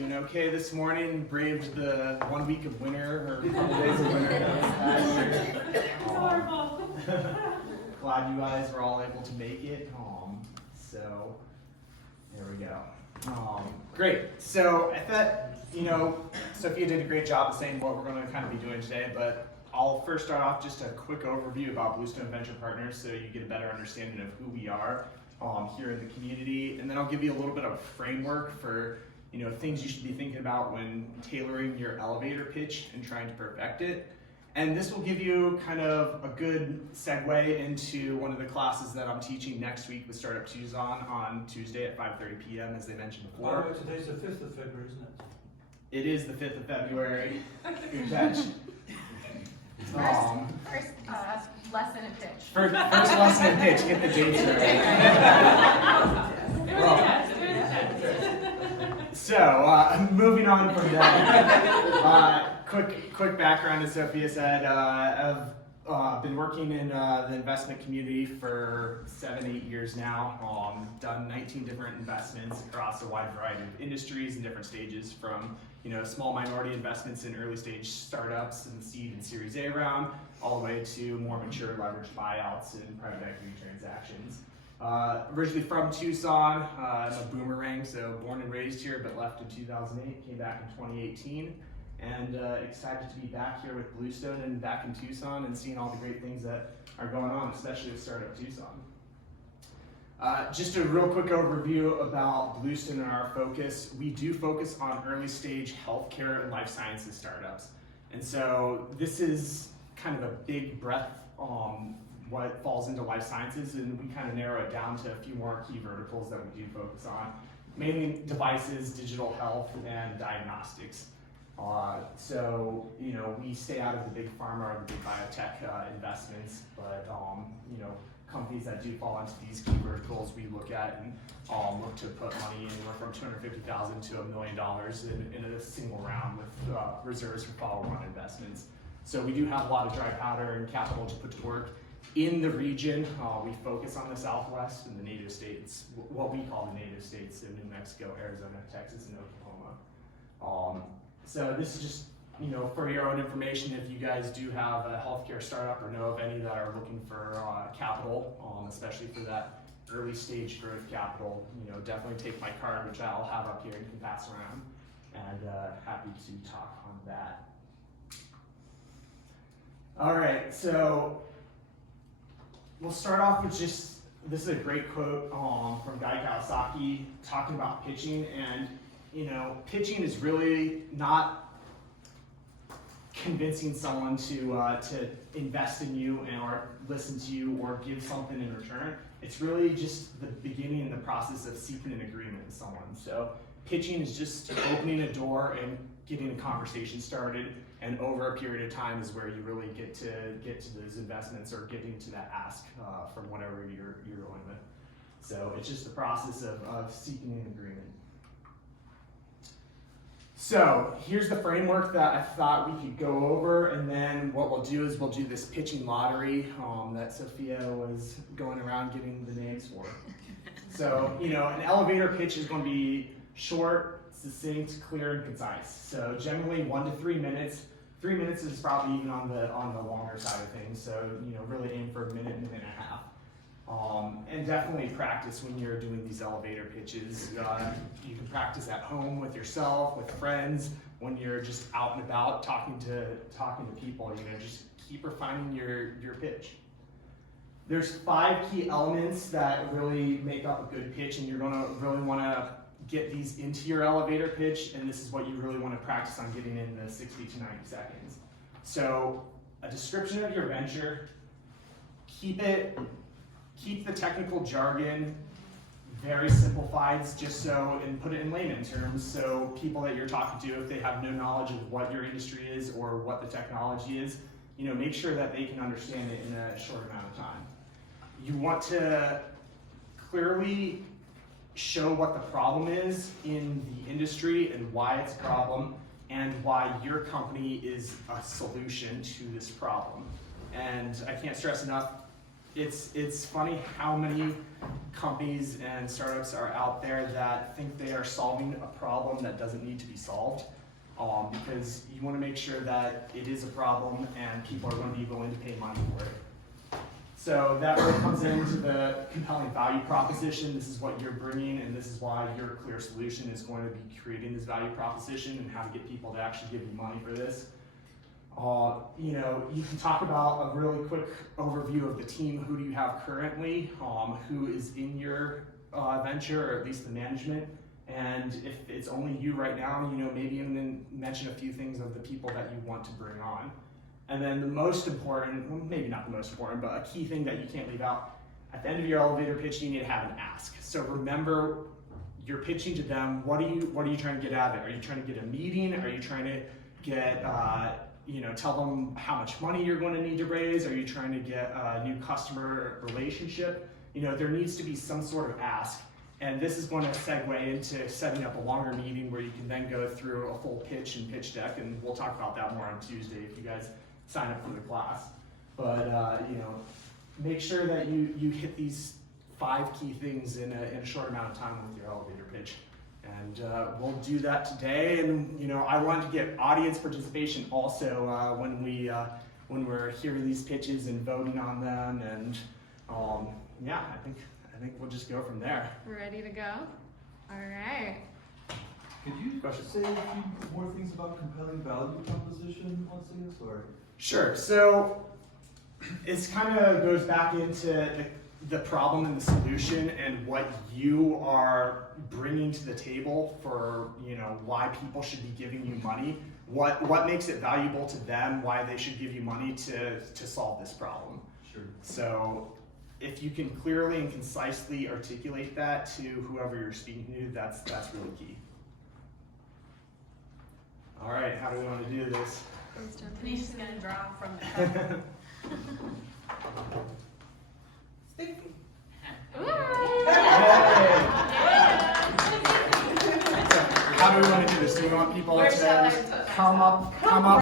doing okay this morning? Braved the 1 week of winter, or a couple days of winter that was past. Horrible. Glad you guys were all able to make it. So there we go. Great. So I thought, Sophia did a great job of saying what we're going to kind of be doing today, but I'll first start off just a quick overview about Bluestone Venture Partners so you get a better understanding of who we are here in the community, and then I'll give you a little bit of a framework for things you should be thinking about when tailoring your elevator pitch and trying to perfect it. And this will give you kind of a good segue into one of the classes that I'm teaching next week with Startup Tucson on Tuesday at 5:30 p.m. as they mentioned By the before. way, today's the 5th of February, isn't it? It is the 5th of February. Good catch. First lesson in pitch. First lesson in pitch, get the dates right. So, moving on from that, quick background, as Sophia said, I've been working in the investment community for 7-8 years now. Done 19 different investments across a wide variety of industries and different stages, from small minority investments in early stage startups and seed and Series A round, all the way to more mature leveraged buyouts and private equity transactions. Originally from Tucson, I'm a boomerang, so born and raised here, but left in 2008, came back in 2018, and excited to be back here with Bluestone and back in Tucson and seeing all the great things that are going on, especially with Startup Tucson. Just a real quick overview about Bluestone and our focus. We do focus on early stage healthcare and life sciences startups. And so this is kind of a big breadth what falls into life sciences, and we kind of narrow it down to a few more key verticals that we do focus on, mainly devices, digital health, and diagnostics. So we stay out of the big pharma or the big biotech investments, but companies that do fall into these key verticals we look at and look to put money anywhere from $250,000 to $1 million in a single round with reserves for follow-on investments. So we do have a lot of dry powder and capital to put to work in the region. We focus on the Southwest and the native states, what we call the native states in New Mexico, Arizona, Texas, and Oklahoma. So this is just for your own information, if you guys do have a healthcare startup or know of any that are looking for capital, especially for that early stage growth capital, definitely take my card, which I'll have up here and can pass around, and happy to talk on that. All right, so we'll start off with this is a great quote from Guy Kawasaki talking about pitching, and pitching is really not convincing someone to invest in you or listen to you or give something in return. It's really just the beginning in the process of seeking an agreement with someone. So pitching is just opening a door and getting a conversation started, and over a period of time is where you really get to those investments or getting to that ask from whatever you're going with. So it's just the process of seeking an agreement. So here's the framework that I thought we could go over, and then what we'll do is we'll do this pitching lottery that Sophia was going around giving the names for. So, an elevator pitch is going to be short, succinct, clear, and concise. So generally 1 to 3 minutes. 3 minutes is probably even on the longer side of things. So, really aim for a minute and a half. And definitely practice when you're doing these elevator pitches. You can practice at home with yourself, with friends, when you're just out and about talking to people. Just keep refining your pitch. There's 5 key elements that really make up a good pitch, and you're gonna really want to get these into your elevator pitch, and this is what you really want to practice on getting in the 60 to 90 seconds. So, a description of your venture. Keep the technical jargon very simplified, and put it in layman terms, so people that you're talking to, if they have no knowledge of what your industry is or what the technology is, make sure that they can understand it in a short amount of time. You want to clearly show what the problem is in the industry and why it's a problem, and why your company is a solution to this problem. And I can't stress enough, it's funny how many companies and startups are out there that think they are solving a problem that doesn't need to be solved. Because you want to make sure that it is a problem and people are going to be willing to pay money for it. So that really comes into the compelling value proposition. This is what you're bringing, and this is why your clear solution is going to be creating this value proposition and how to get people to actually give you money for this. You can talk about a really quick overview of the team. Who do you have currently? Who is in your venture, or at least the management? And if it's only you right now, maybe even mention a few things of the people that you want to bring on. And then the most important, well, maybe not the most important, but a key thing that you can't leave out, at the end of your elevator pitch, you need to have an ask. So remember, you're pitching to them, what are you trying to get out of it? Are you trying to get a meeting? Are you trying to get, tell them how much money you're going to need to raise? Are you trying to get a new customer relationship? There needs to be some sort of ask. And this is going to segue into setting up a longer meeting where you can then go through a full pitch and pitch deck, and we'll talk about that more on Tuesday if you guys sign up for the class. But make sure that you hit these 5 key things in a short amount of time with your elevator pitch. And we'll do that today. And I wanted to get audience participation also when we're hearing these pitches and voting on them. And I think we'll just go from there. Ready to go? All right. Could you Question. say a few more things about compelling value proposition once again? Sorry. Sure. So it kind of goes back into the problem and the solution and what you are bringing to the table for why people should be giving you money. What makes it valuable to them? Why they should give you money to solve this problem. Sure. So if you can clearly and concisely articulate that to whoever you're speaking to, that's really key. All right, how do we want to do this? Let's jump in. Tanisha's gonna draw from the cup. Ooh. How do we want to do this? Do we want people Where to shall I put come up